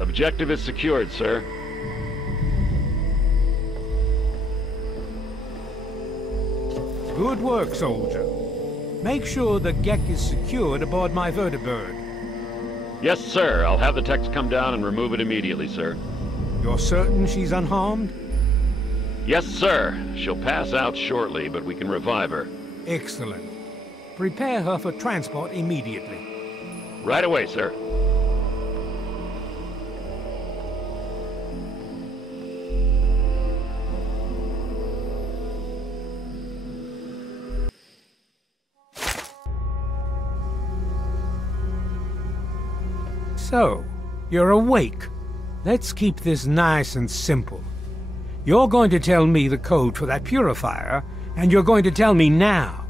Objective is secured, sir. Good work, soldier. Make sure the Gek is secured aboard my vertibird. Yes, sir. I'll have the techs come down and remove it immediately, sir. You're certain she's unharmed? Yes, sir. She'll pass out shortly, but we can revive her. Excellent. Prepare her for transport immediately. Right away, sir. So, you're awake. Let's keep this nice and simple. You're going to tell me the code for that purifier, and you're going to tell me now.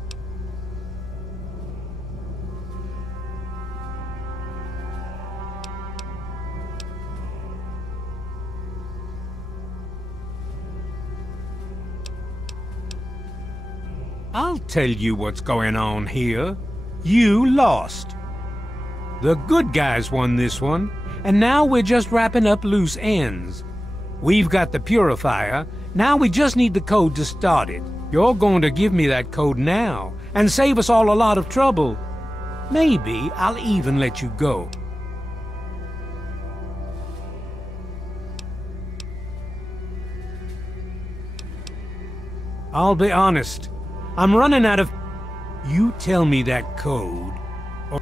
I'll tell you what's going on here. You lost. The good guys won this one, and now we're just wrapping up loose ends. We've got the purifier, now we just need the code to start it. You're going to give me that code now, and save us all a lot of trouble. Maybe I'll even let you go. I'll be honest, I'm running out of... You tell me that code, or...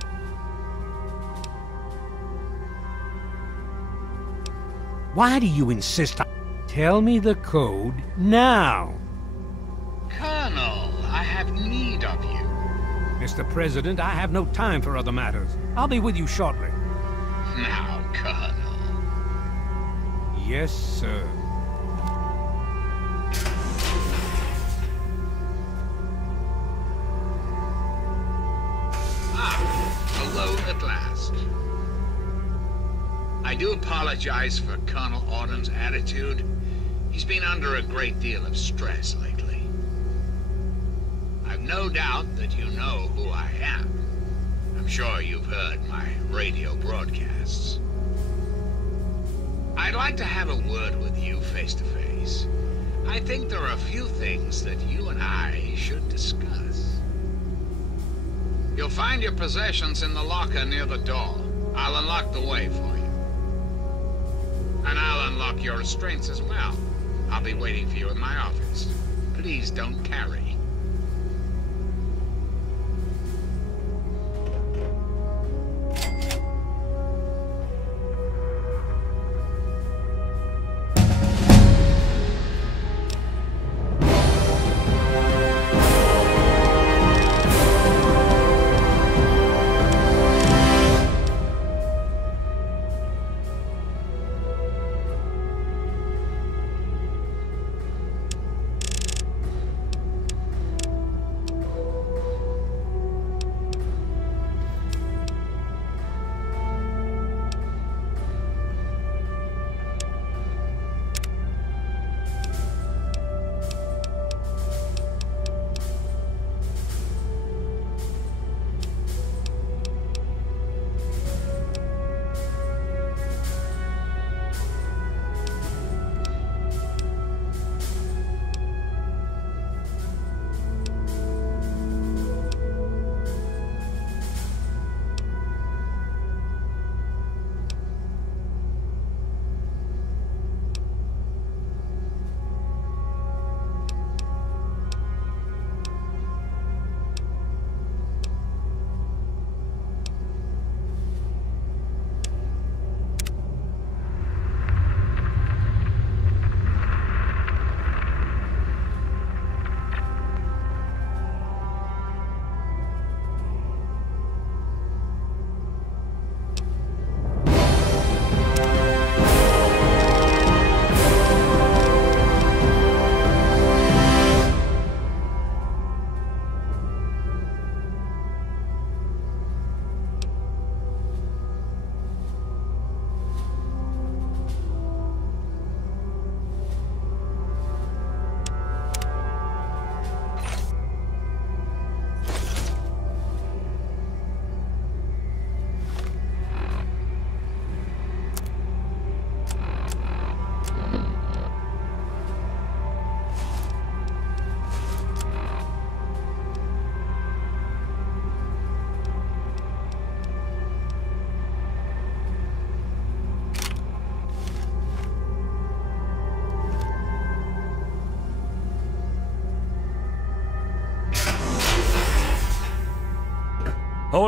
Why do you insist on... Tell me the code now. Colonel, I have need of you. Mr. President, I have no time for other matters. I'll be with you shortly. Now, Colonel. Yes, sir. Hello at last. I do apologize for Colonel Auden's attitude. He's been under a great deal of stress lately. I've no doubt that you know who I am. I'm sure you've heard my radio broadcasts. I'd like to have a word with you face to face. I think there are a few things that you and I should discuss. You'll find your possessions in the locker near the door. I'll unlock the way for you. And I'll unlock your restraints as well. I'll be waiting for you in my office. Please don't carry.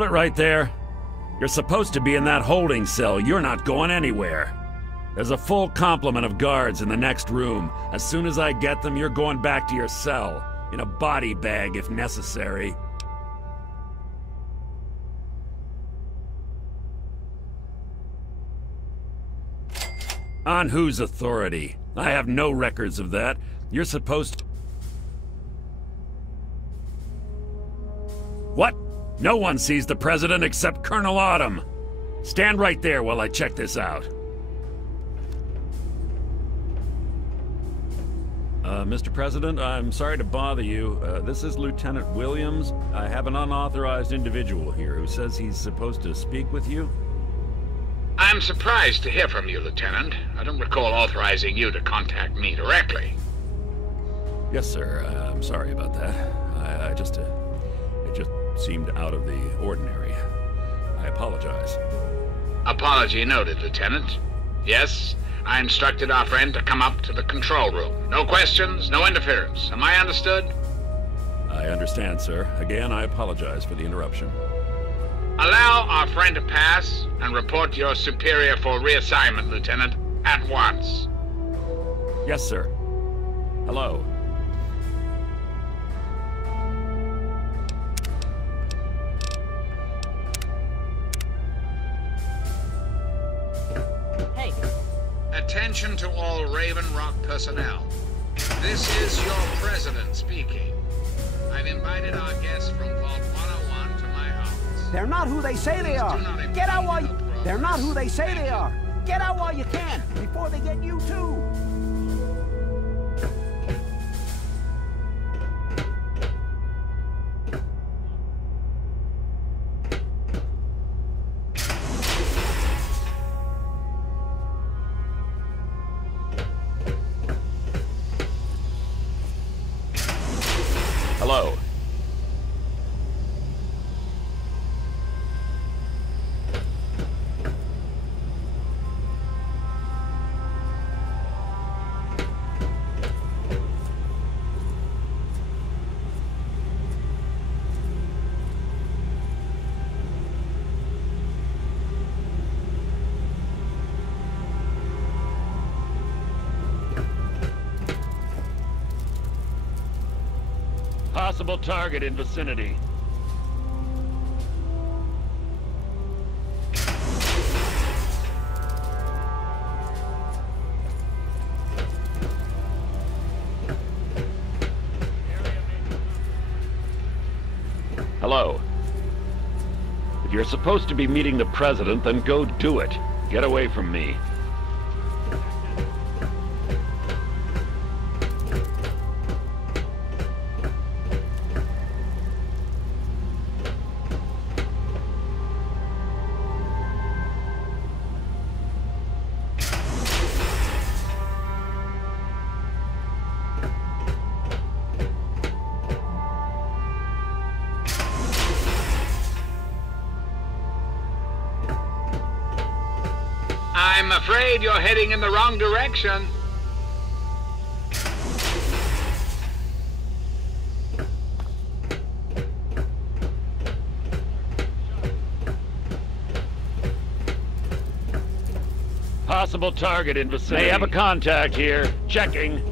it right there. You're supposed to be in that holding cell. You're not going anywhere. There's a full complement of guards in the next room. As soon as I get them, you're going back to your cell. In a body bag if necessary. On whose authority? I have no records of that. You're supposed to... What? No one sees the President except Colonel Autumn. Stand right there while I check this out. Mr. President, I'm sorry to bother you. This is Lieutenant Williams. I have an unauthorized individual here who says he's supposed to speak with you. I'm surprised to hear from you, Lieutenant. I don't recall authorizing you to contact me directly. Yes, sir. I'm sorry about that. It just seemed out of the ordinary. I apologize. Apology noted, Lieutenant. Yes, I instructed our friend to come up to the control room. No questions, no interference. Am I understood? I understand, sir. Again, I apologize for the interruption. Allow our friend to pass and report to your superior for reassignment, Lieutenant, at once. Yes, sir. Hello. Hey. Attention to all Raven Rock personnel. This is your president speaking. I've invited our guests from Vault 101 to my office. They're not who they say they are. Get out while you... They're not who they say they are. Get out while you can, before they get you too. Hello. Possible target in vicinity. Hello. If you're supposed to be meeting the President, then go do it. Get away from me. I'm afraid you're heading in the wrong direction. Possible target in vicinity. May have a contact here. Checking.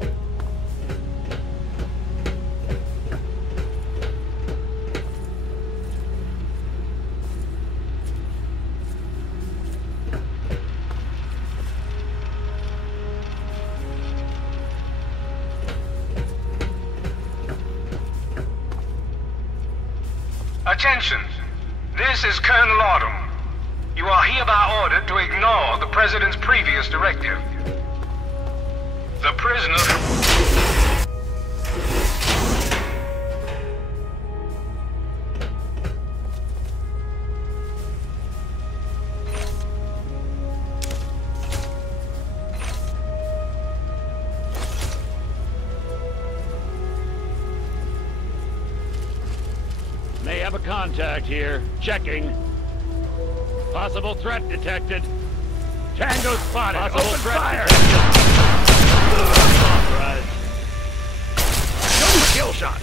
Attention! This is Colonel Autumn. You are hereby ordered to ignore the President's previous directive. The prisoner... May have a contact here. Checking. Possible threat detected. Tango spotted. Possible Open threat fire. Authorized. Show me kill shot.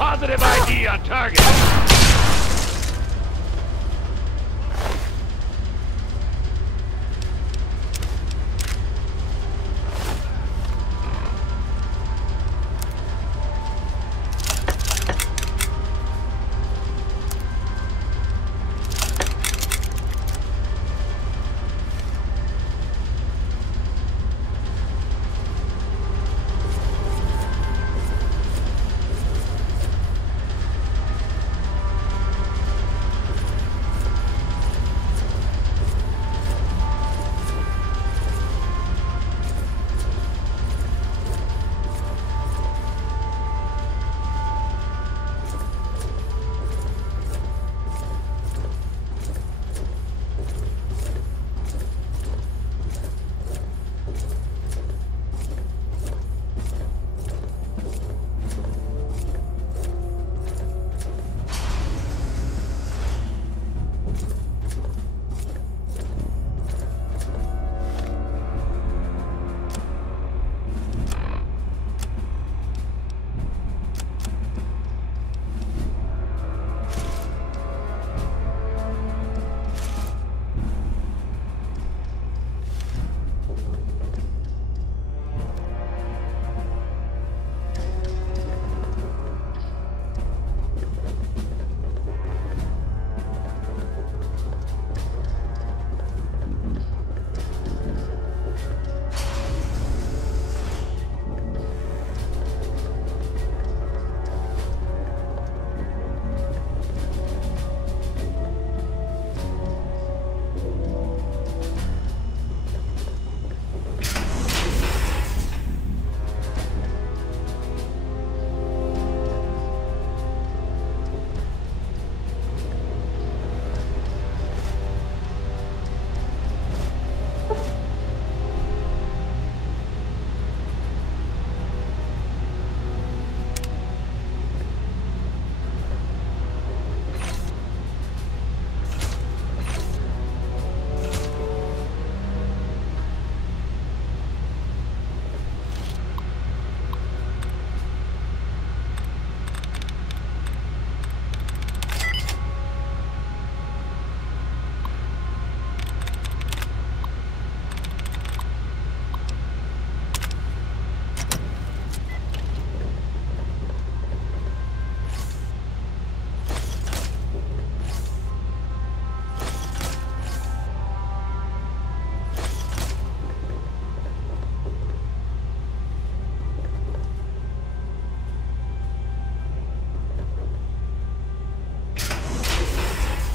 Positive ID on target.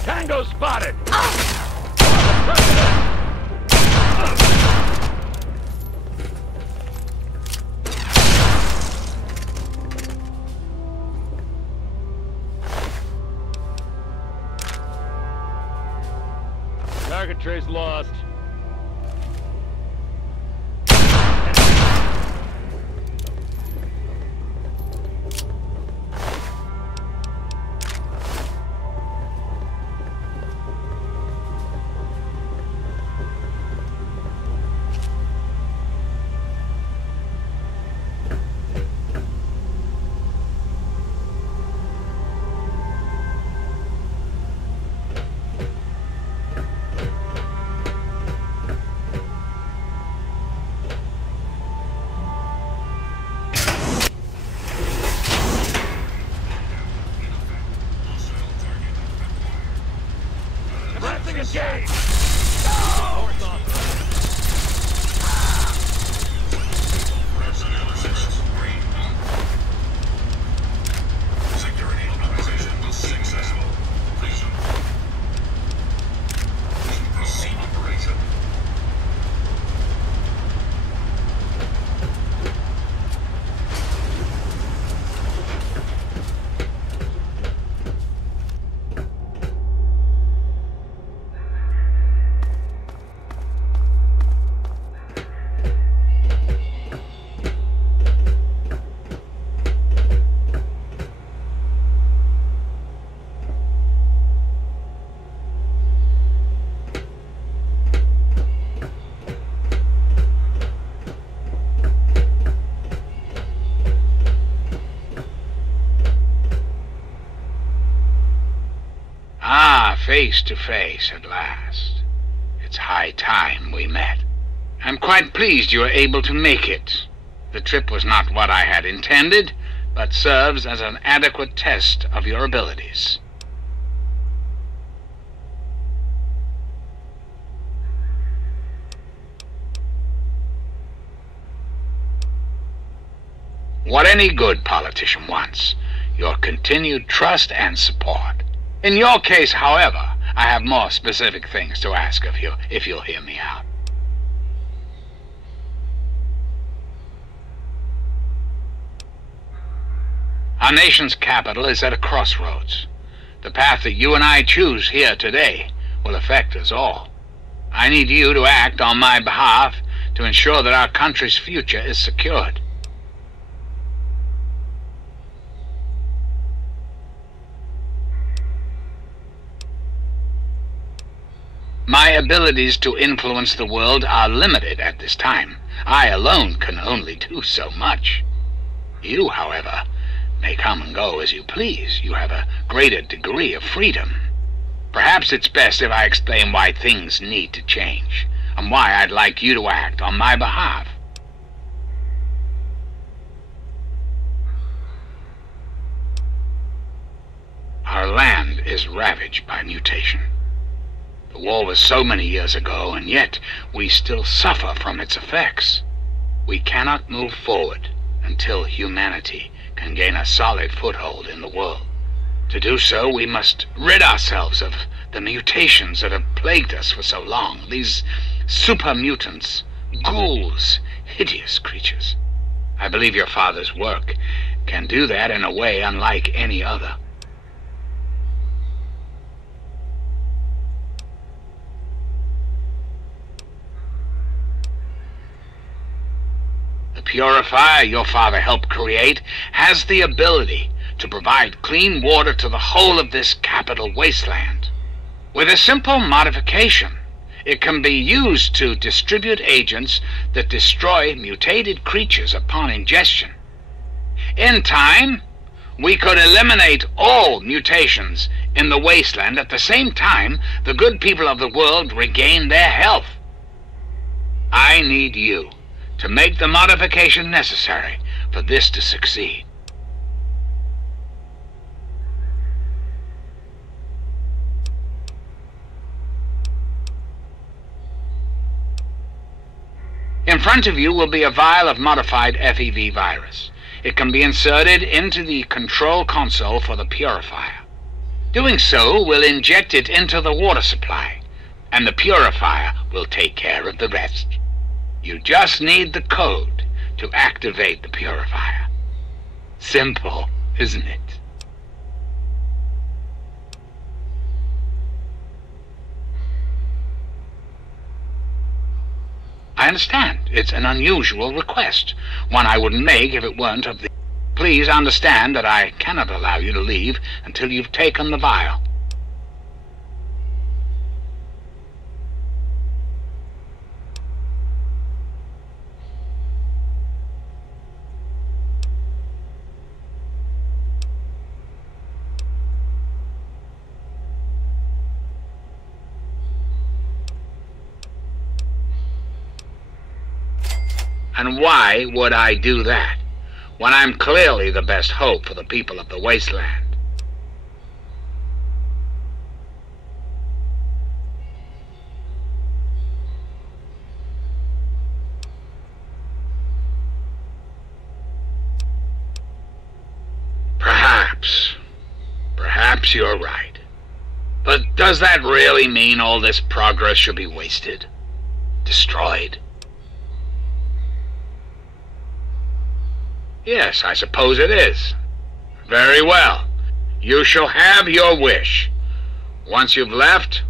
Tango spotted! Target trace lost. Engage! Security optimization was successful. Please proceed operation. face to face at last. It's high time we met. I'm quite pleased you were able to make it. The trip was not what I had intended, but serves as an adequate test of your abilities. What any good politician wants, your continued trust and support. In your case, however, I have more specific things to ask of you, if you'll hear me out. Our nation's capital is at a crossroads. The path that you and I choose here today will affect us all. I need you to act on my behalf to ensure that our country's future is secured. My abilities to influence the world are limited at this time. I alone can only do so much. You, however, may come and go as you please. You have a greater degree of freedom. Perhaps it's best if I explain why things need to change, and why I'd like you to act on my behalf. Our land is ravaged by mutation. The war was so many years ago, and yet we still suffer from its effects. We cannot move forward until humanity can gain a solid foothold in the world. To do so, we must rid ourselves of the mutations that have plagued us for so long. These super mutants, ghouls, hideous creatures. I believe your father's work can do that in a way unlike any other. The purifier your father helped create has the ability to provide clean water to the whole of this capital wasteland. With a simple modification, it can be used to distribute agents that destroy mutated creatures upon ingestion. In time, we could eliminate all mutations in the wasteland at the same time the good people of the world regain their health. I need you to make the modification necessary for this to succeed. In front of you will be a vial of modified FEV virus. It can be inserted into the control console for the purifier. Doing so will inject it into the water supply, and the purifier will take care of the rest. You just need the code to activate the purifier. Simple, isn't it? I understand. It's an unusual request, one I wouldn't make if it weren't of the... Please understand that I cannot allow you to leave until you've taken the vial. And why would I do that, when I'm clearly the best hope for the people of the wasteland? Perhaps you're right. But does that really mean all this progress should be wasted? Destroyed? Yes, I suppose it is. Very well. You shall have your wish. Once you've left,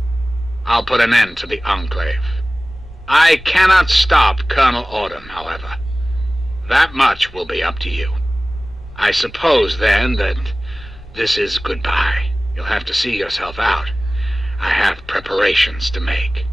I'll put an end to the Enclave. I cannot stop Colonel Autumn, however. That much will be up to you. I suppose, then, that this is goodbye. You'll have to see yourself out. I have preparations to make.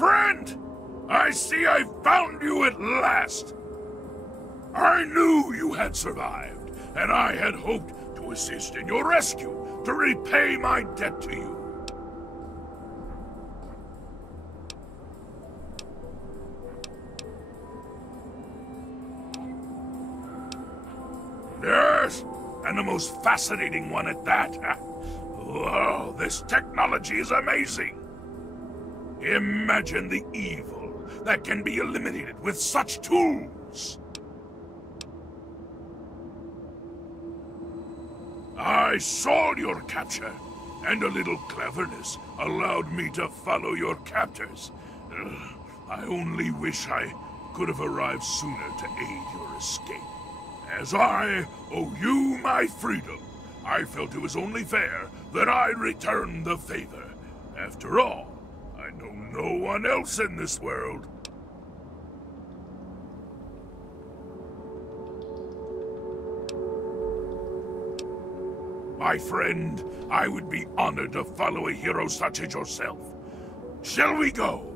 friend! I see I found you at last! I knew you had survived, and I had hoped to assist in your rescue, to repay my debt to you. Yes, and the most fascinating one at that. Whoa, this technology is amazing. Imagine the evil that can be eliminated with such tools. I saw your capture, and a little cleverness allowed me to follow your captors. I only wish I could have arrived sooner to aid your escape. As I owe you my freedom, I felt it was only fair that I return the favor. After all, I know no one else in this world. My friend, I would be honored to follow a hero such as yourself. Shall we go?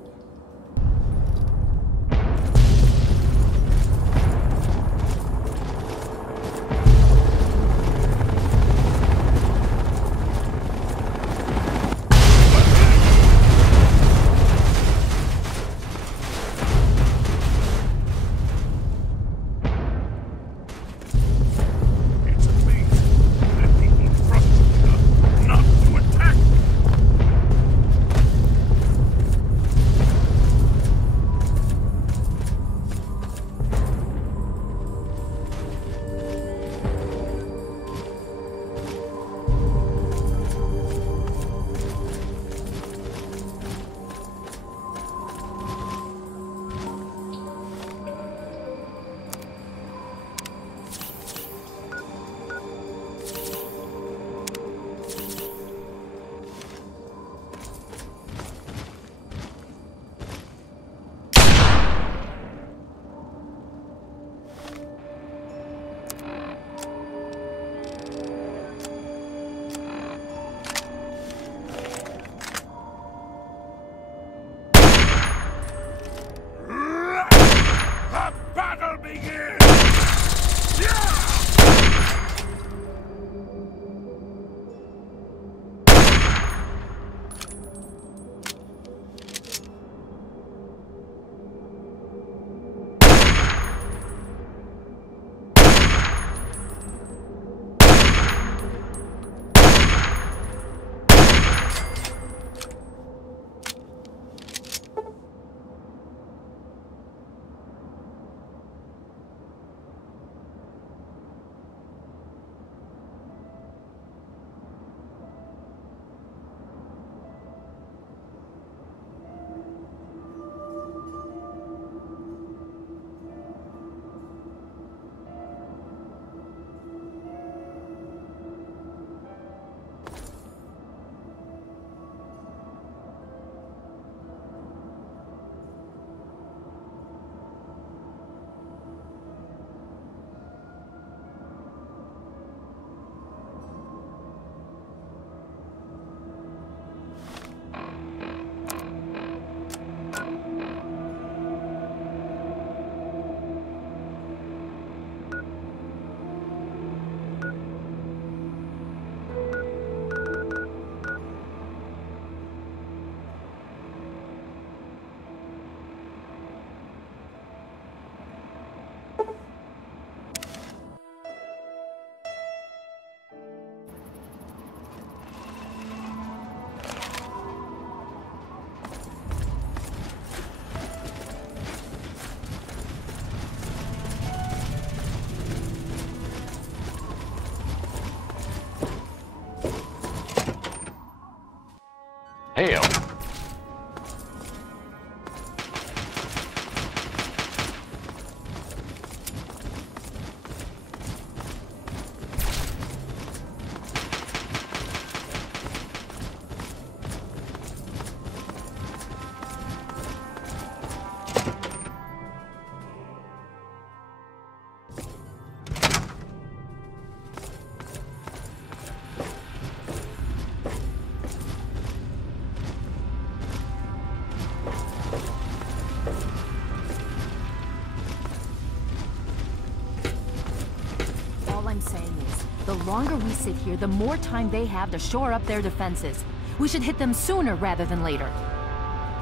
The longer we sit here, the more time they have to shore up their defenses. We should hit them sooner rather than later.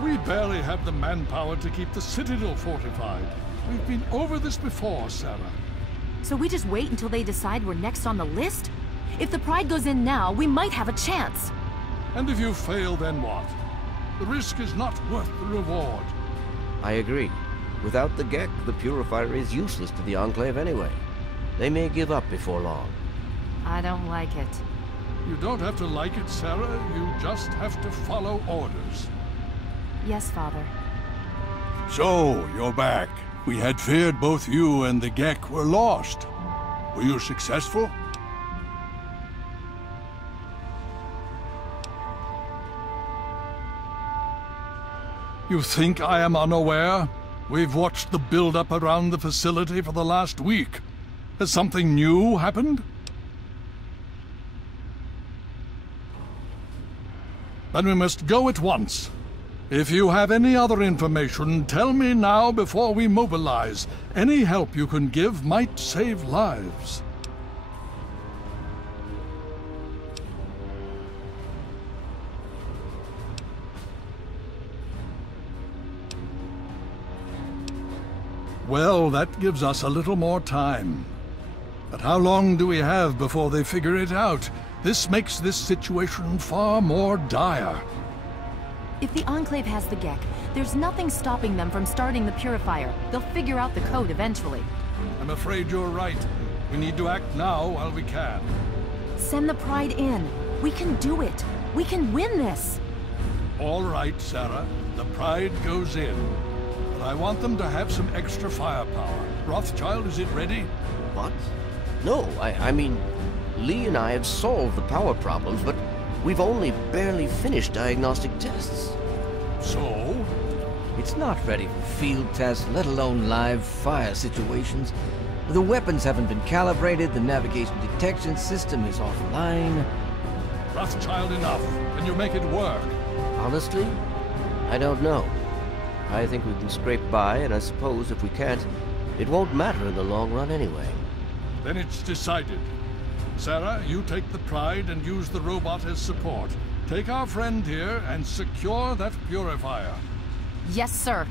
We barely have the manpower to keep the Citadel fortified. We've been over this before, Sarah. So we just wait until they decide we're next on the list? If the Pride goes in now, we might have a chance. And if you fail, then what? The risk is not worth the reward. I agree. Without the Gek, the Purifier is useless to the Enclave anyway. They may give up before long. I don't like it. You don't have to like it, Sarah. You just have to follow orders. Yes, Father. So, you're back. We had feared both you and the Gek were lost. Were you successful? You think I am unaware? We've watched the build-up around the facility for the last week. Has something new happened? Then we must go at once. If you have any other information, tell me now before we mobilize. Any help you can give might save lives. Well, that gives us a little more time. But how long do we have before they figure it out? This makes this situation far more dire. If the Enclave has the Gek, there's nothing stopping them from starting the Purifier. They'll figure out the code eventually. I'm afraid you're right. We need to act now while we can. Send the Pride in. We can do it. We can win this. All right, Sarah. The Pride goes in. But I want them to have some extra firepower. Rothschild, is it ready? What? No, I mean, Lee and I have solved the power problems, but we've only barely finished diagnostic tests. So? It's not ready for field tests, let alone live fire situations. The weapons haven't been calibrated, the navigation detection system is offline. Rothschild, enough. Can you make it work? Honestly, I don't know. I think we can scrape by, and I suppose if we can't, it won't matter in the long run anyway. Then it's decided. Sarah, you take the Pride and use the robot as support. Take our friend here and secure that Purifier. Yes, sir.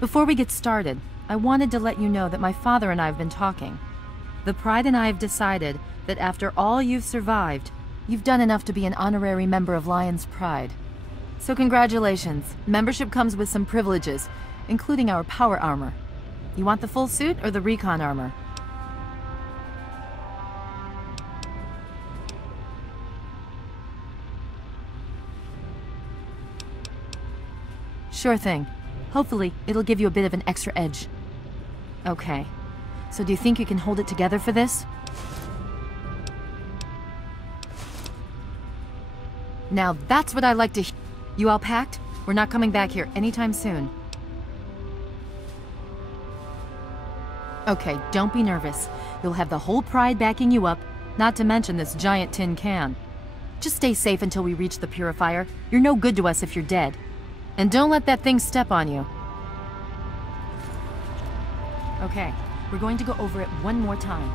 Before we get started, I wanted to let you know that my father and I have been talking. The Pride and I have decided that after all you've survived, you've done enough to be an honorary member of Lion's Pride. So congratulations. Membership comes with some privileges, including our power armor. You want the full suit or the recon armor? Sure thing. Hopefully, it'll give you a bit of an extra edge. Okay. So do you think you can hold it together for this? Now that's what I like to hear. You all packed? We're not coming back here anytime soon. Okay, don't be nervous. You'll have the whole Pride backing you up, not to mention this giant tin can. Just stay safe until we reach the Purifier. You're no good to us if you're dead. And don't let that thing step on you. Okay, we're going to go over it one more time.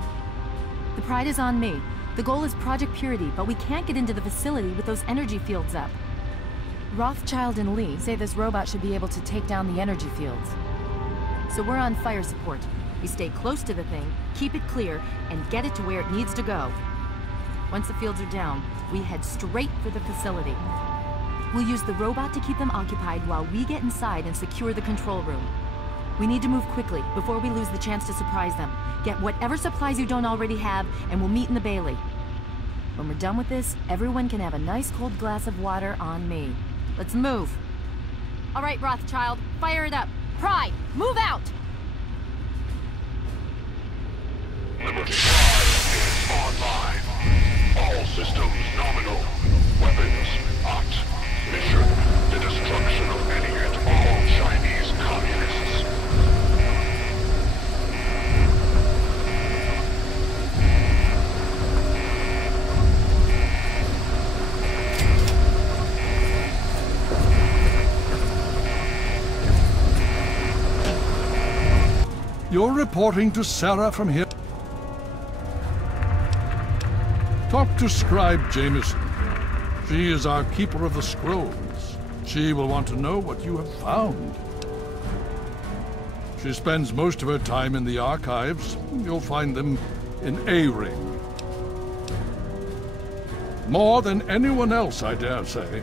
The Pride is on me. The goal is Project Purity, but we can't get into the facility with those energy fields up. Rothschild and Lee say this robot should be able to take down the energy fields. So we're on fire support. We stay close to the thing, keep it clear, and get it to where it needs to go. Once the fields are down, we head straight for the facility. We'll use the robot to keep them occupied while we get inside and secure the control room. We need to move quickly before we lose the chance to surprise them. Get whatever supplies you don't already have, and we'll meet in the Bailey. When we're done with this, everyone can have a nice cold glass of water on me. Let's move. All right, Rothschild, fire it up. Pride, move out! Liberty is online. All systems nominal. Weapons hot. Mission: the destruction of any and all Chinese communists. You're reporting to Sarah from here. Talk to Scribe Jameson. She is our keeper of the scrolls. She will want to know what you have found. She spends most of her time in the archives. You'll find them in A-Ring. More than anyone else, I dare say.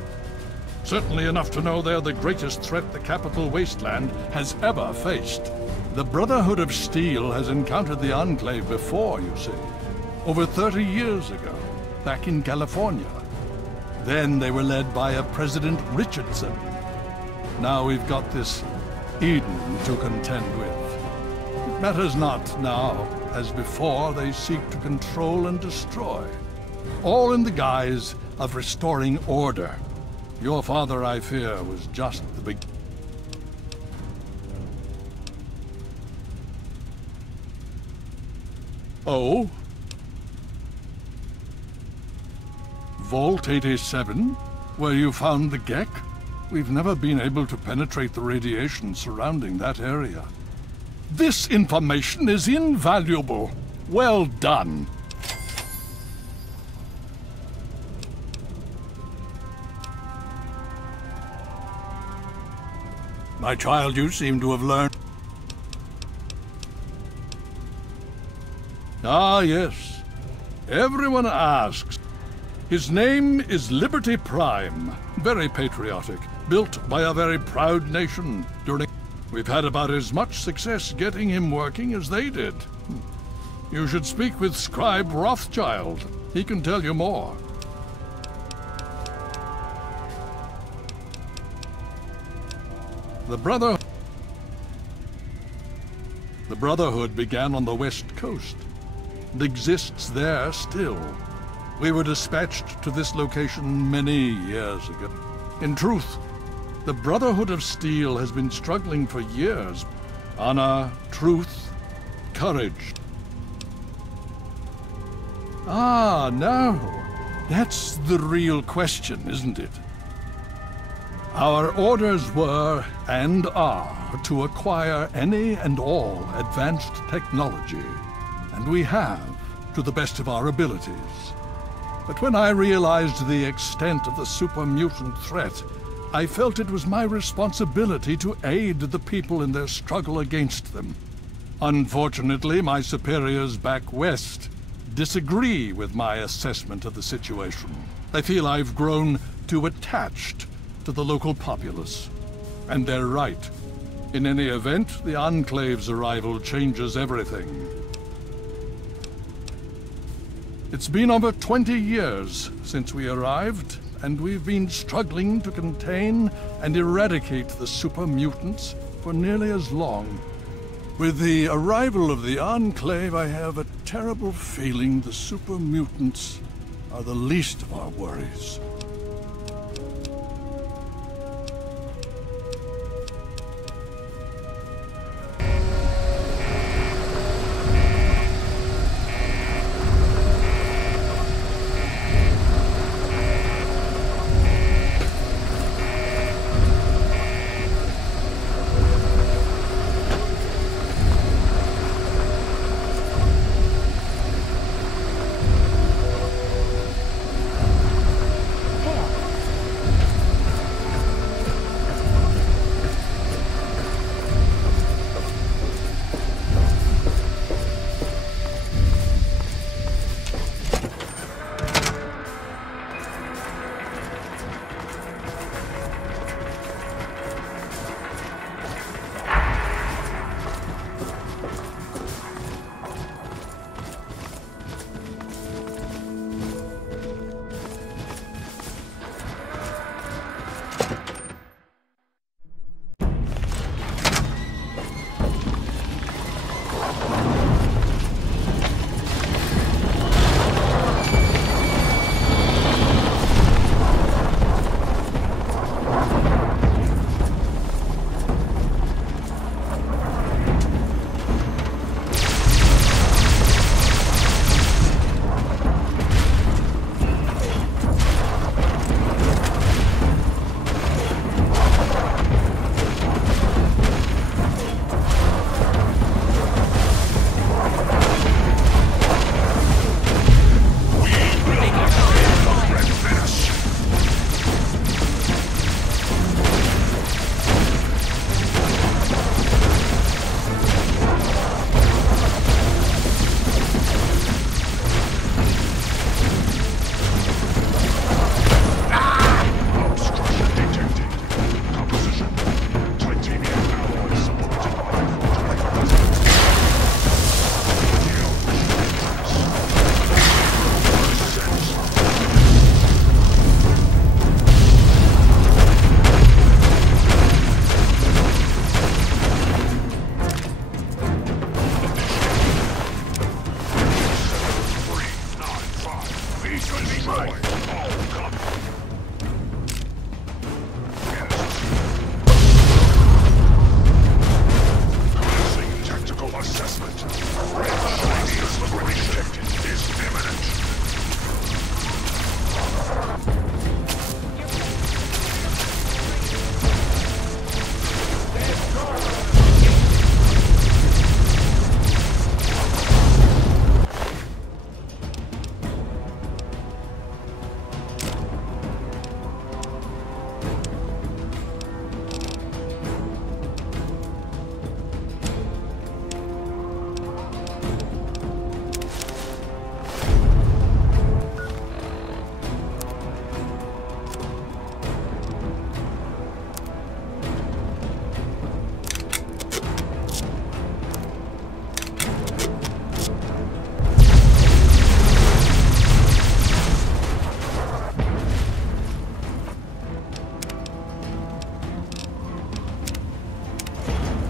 Certainly enough to know they're the greatest threat the Capital Wasteland has ever faced. The Brotherhood of Steel has encountered the Enclave before, you see. Over 30 years ago, back in California. Then they were led by a President Richardson. Now we've got this Eden to contend with. It matters not now. As before, they seek to control and destroy. All in the guise of restoring order. Your father, I fear, was just the big... Oh? Vault 87? Where you found the Gek? We've never been able to penetrate the radiation surrounding that area. This information is invaluable. Well done. My child, you seem to have learned... Ah, yes. Everyone asks. His name is Liberty Prime. Very patriotic. Built by a very proud nation during... We've had about as much success getting him working as they did. You should speak with Scribe Rothschild. He can tell you more. The Brotherhood began on the West Coast. It exists there still. We were dispatched to this location many years ago. In truth, the Brotherhood of Steel has been struggling for years. Honor, truth, courage. Ah, now, that's the real question, isn't it? Our orders were, and are, to acquire any and all advanced technology. And we have, to the best of our abilities. But when I realized the extent of the super-mutant threat, I felt it was my responsibility to aid the people in their struggle against them. Unfortunately, my superiors back west disagree with my assessment of the situation. They feel I've grown too attached to the local populace. And they're right. In any event, the Enclave's arrival changes everything. It's been over 20 years since we arrived, and we've been struggling to contain and eradicate the super-mutants for nearly as long. With the arrival of the Enclave, I have a terrible feeling the super-mutants are the least of our worries.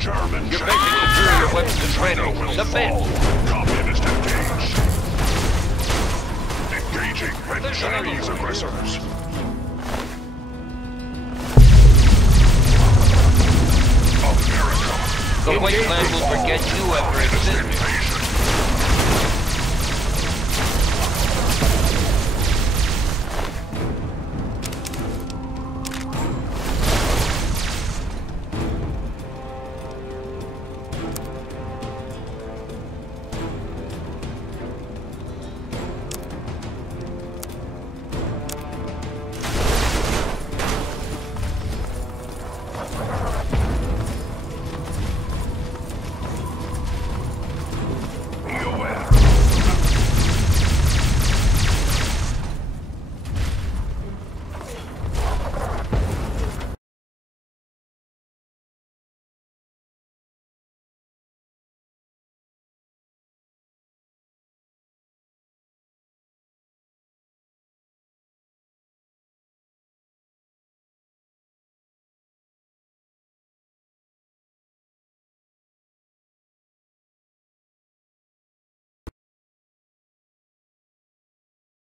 German You're basic superior weapons and training. Submit. Communist engaged. Engaging with Chinese aggressors. The White Clan will forget you after existing.